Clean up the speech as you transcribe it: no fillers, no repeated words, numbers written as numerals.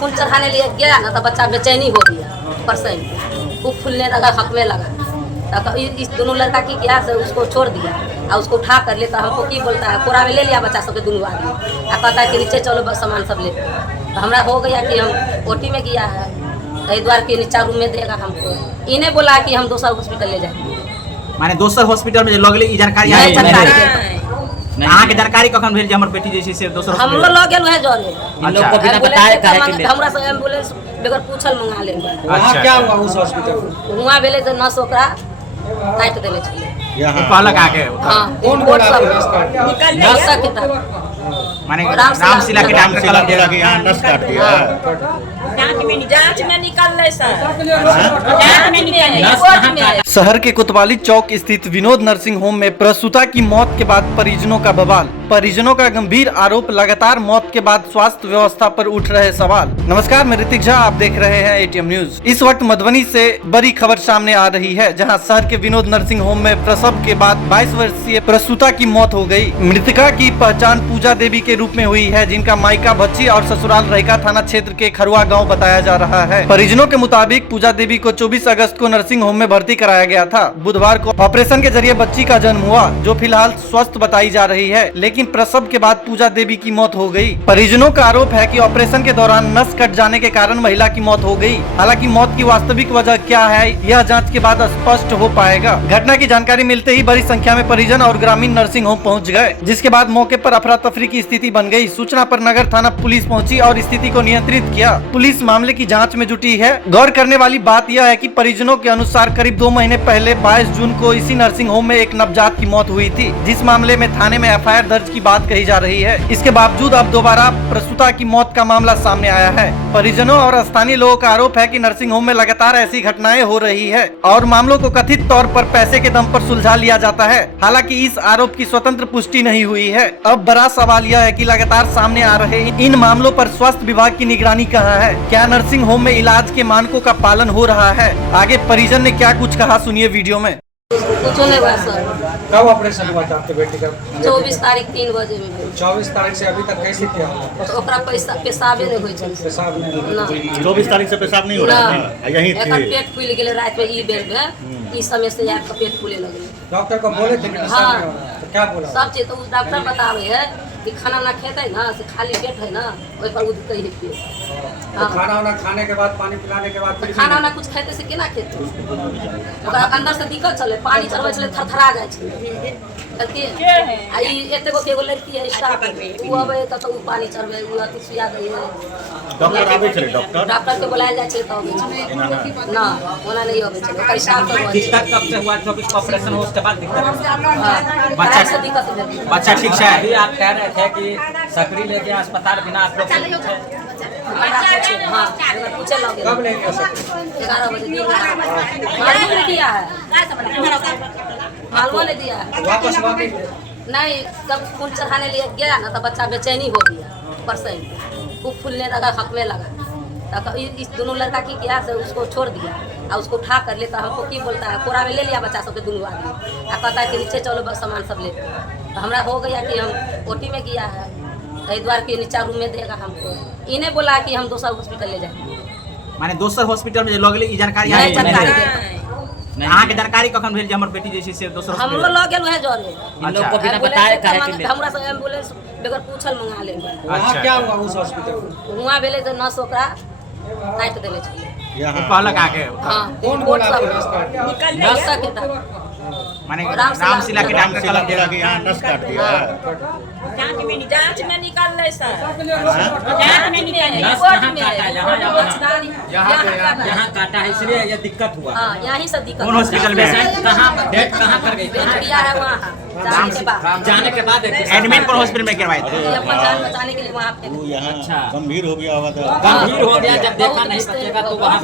फूल चढ़ाने लिए गया ना तो बच्चा बेचैनी हो गया, परसेंट खूब फूलने लगा, हकने लगा। तो इस दोनों लड़का की किया से उसको छोड़ दिया और उसको उठा कर लेता, हमको की बोलता है कोरा में ले लिया बच्चा सबके दोनों आदमी और कहता है कि नीचे चलो बस सामान सब ले। तो हमारा हो गया कि हम ओटी में गया है, कई द्वार के नीचा रूम में देगा हमको, इन्हें बोला कि हम दूसरा हॉस्पिटल ले जाएंगे। माने दोसर हॉस्पिटल में लगले ई जानकारी नहीं, है जानकारी अहाँ के जानकारी कखन भेल जे हमर बेटी जे छै से दोसर हम लोग लग गेल है जरे, इन लोग को बिना बताए काहे के हमरा से एम्बुलेंस बगैर पूछल मंगा लेंगे। अच्छा क्या हुआ उस हॉस्पिटल में? हुआ बेले तो नस ओकरा काट देले छले। कहलक आके हां कौन बोल बोला सब इसका? नस के माने रामशिला रामशिला के टाइम पे कहलक कि यहाँ नस काट दिया। जांच में निकल रहे सर, जांच में निकल। शहर के कोतवाली चौक स्थित विनोद नर्सिंग होम में प्रसूता की मौत के बाद परिजनों का बवाल। परिजनों का गंभीर आरोप, लगातार मौत के बाद स्वास्थ्य व्यवस्था पर उठ रहे सवाल। नमस्कार, मैं ऋतिक झा, आप देख रहे हैं एटीएम न्यूज। इस वक्त मधुबनी से बड़ी खबर सामने आ रही है, जहां शहर के विनोद नर्सिंग होम में प्रसव के बाद 22 वर्षीय प्रसूता की मौत हो गई। मृतका की पहचान पूजा देवी के रूप में हुई है, जिनका मायका भच्ची और ससुराल रहिका थाना क्षेत्र के खरुआ गाँव बताया जा रहा है। परिजनों के मुताबिक पूजा देवी को 24 अगस्त को नर्सिंग होम में भर्ती कराया गया था। बुधवार को ऑपरेशन के जरिए बच्ची का जन्म हुआ, जो फिलहाल स्वस्थ बताई जा रही है, लेकिन प्रसव के बाद पूजा देवी की मौत हो गई। परिजनों का आरोप है कि ऑपरेशन के दौरान नस कट जाने के कारण महिला की मौत हो गई। हालांकि मौत की वास्तविक वजह क्या है, यह जांच के बाद स्पष्ट हो पाएगा। घटना की जानकारी मिलते ही बड़ी संख्या में परिजन और ग्रामीण नर्सिंग होम पहुंच गए, जिसके बाद मौके पर अफरा तफरी की स्थिति बन गई। सूचना पर नगर थाना पुलिस पहुंची और स्थिति को नियंत्रित किया। पुलिस मामले की जांच में जुटी है। गौर करने वाली बात यह है कि परिजनों के अनुसार करीब 2 महीने पहले 22 जून को इसी नर्सिंग होम में एक नवजात की मौत हुई थी, जिस मामले में थाने में एफआईआर दर्ज की बात कही जा रही है। इसके बावजूद अब दोबारा प्रसूता की मौत का मामला सामने आया है। परिजनों और स्थानीय लोगों का आरोप है कि नर्सिंग होम में लगातार ऐसी घटनाएं हो रही है और मामलों को कथित तौर पर पैसे के दम पर सुलझा लिया जाता है। हालांकि इस आरोप की स्वतंत्र पुष्टि नहीं हुई है। अब बड़ा सवाल यह है कि लगातार सामने आ रहे इन मामलों पर स्वास्थ्य विभाग की निगरानी कहाँ है? क्या नर्सिंग होम में इलाज के मानकों का पालन हो रहा है? आगे परिजन ने क्या कुछ कहा, सुनिए वीडियो में। कुछ नहीं हुआ सर। कब ऑपरेशन हुआ था आपके बेटे का? 24 तारीख 3 बजे में भेल। 24 तारीख से अभी तक कैसे किया? तो ओकरा पैसा पेशाबे नहीं होई छल। पेशाब नहीं ना 24 तारीख से पेशाब नहीं हो रहा था, यही एकर थी। पेट फूल गेले रात में, ई बेर में ई समय से आपका पेट फूले लगले। डॉक्टर को बोले थे कि पेशाब हाँ। नहीं हो रहा, तो क्या बोला? सब चीज तो उस डॉक्टर बतावे है कि खाना ना खेते ना से खाली पेट है ना, ओइ पर उदते ही पेट। तो खाना वाना खाने के बाद, पानी पिलाने के बाद फिर भी खाना नहीं? ना कुछ खाते से केना खेते? ओकरा अंदर से दिक्कत चले, पानी चढ़बै छले थरथरा जाय छले। के आ ई एते गो के एगो लड़की है स्टाफ, उ अबे त उ पानी चढ़बै, उ अति सुया दै है। डॉक्टर आबै छलै, डॉक्टर के बुलाया जाय छै त अबै छै ना, ओना नहीं अबै छै। ओकर स्टाफ सब दिक्कत कब से हुआ? 24 का ऑपरेशन हो उसके बाद दिक्कत बच्चा से दिक्कत भेल। बच्चा ठीक है? अभी आप कह रहे थे कि सकरी लेके अस्पताल बिना आप लोग हाँ, पूछे लगे कब लेंगे उसे? 11 बजे दिन मालूम नहीं दिया है, मालूम नहीं दिया है। वापस वापस नहीं, जब फूल चढ़ाने लिए गया ना तो बच्चा बेचैनी हो गया, परसेंट खूब फूलने लगा, हकने लगा। तो इस दोनों लड़का की किया से उसको छोड़ दिया और उसको उठा कर लेता, हमको की बोलता है कोरा में ले लिया बच्चा सबके दोनों आदमी और कहता है कि नीचे चलो बस सामान सब ले। तो हमारा हो गया कि हम ओटी में गया है, कई द्वार के नीचा रूम में देगा हमको, इन्हें बोला कि हम दूसरा हॉस्पिटल ले जाएंगे। माने दोसर हॉस्पिटल में लगले ई जानकारी नहीं, जानकारी अहाँ के जानकारी कखन भेल जे हमर बेटी जे छै से दोसर हम लोग लग गेल है जरे, इन लोग को बिना बताए काहे के हमरा से एम्बुलेंस बगैर पूछल मंगा लेंगे। वहाँ क्या हुआ उस हॉस्पिटल में? हुआ बेले तो नस ओकरा काट देले छले। कहलक आके हां कौन बोला सब माने रामशिला के टाइम पे कहलक कि यहाँ नस काट दिया। जांच में निकल रहे सर, जांच में निकल। यहाँ काटा है इसलिए ये दिक्कत हुआ। हां यहीं से दिक्कत। कौन हॉस्पिटल में? कहाँ डेट कहाँ कर गई? किया है वहां जाने के बाद एडमिट कौन हॉस्पिटल में करवाए थे? अपन जान बचाने के लिए वहां पे वो यहाँ अच्छा। गंभीर हो गया होगा तो गंभीर हो गया, जब देखा नहीं सकेगा तो वहाँ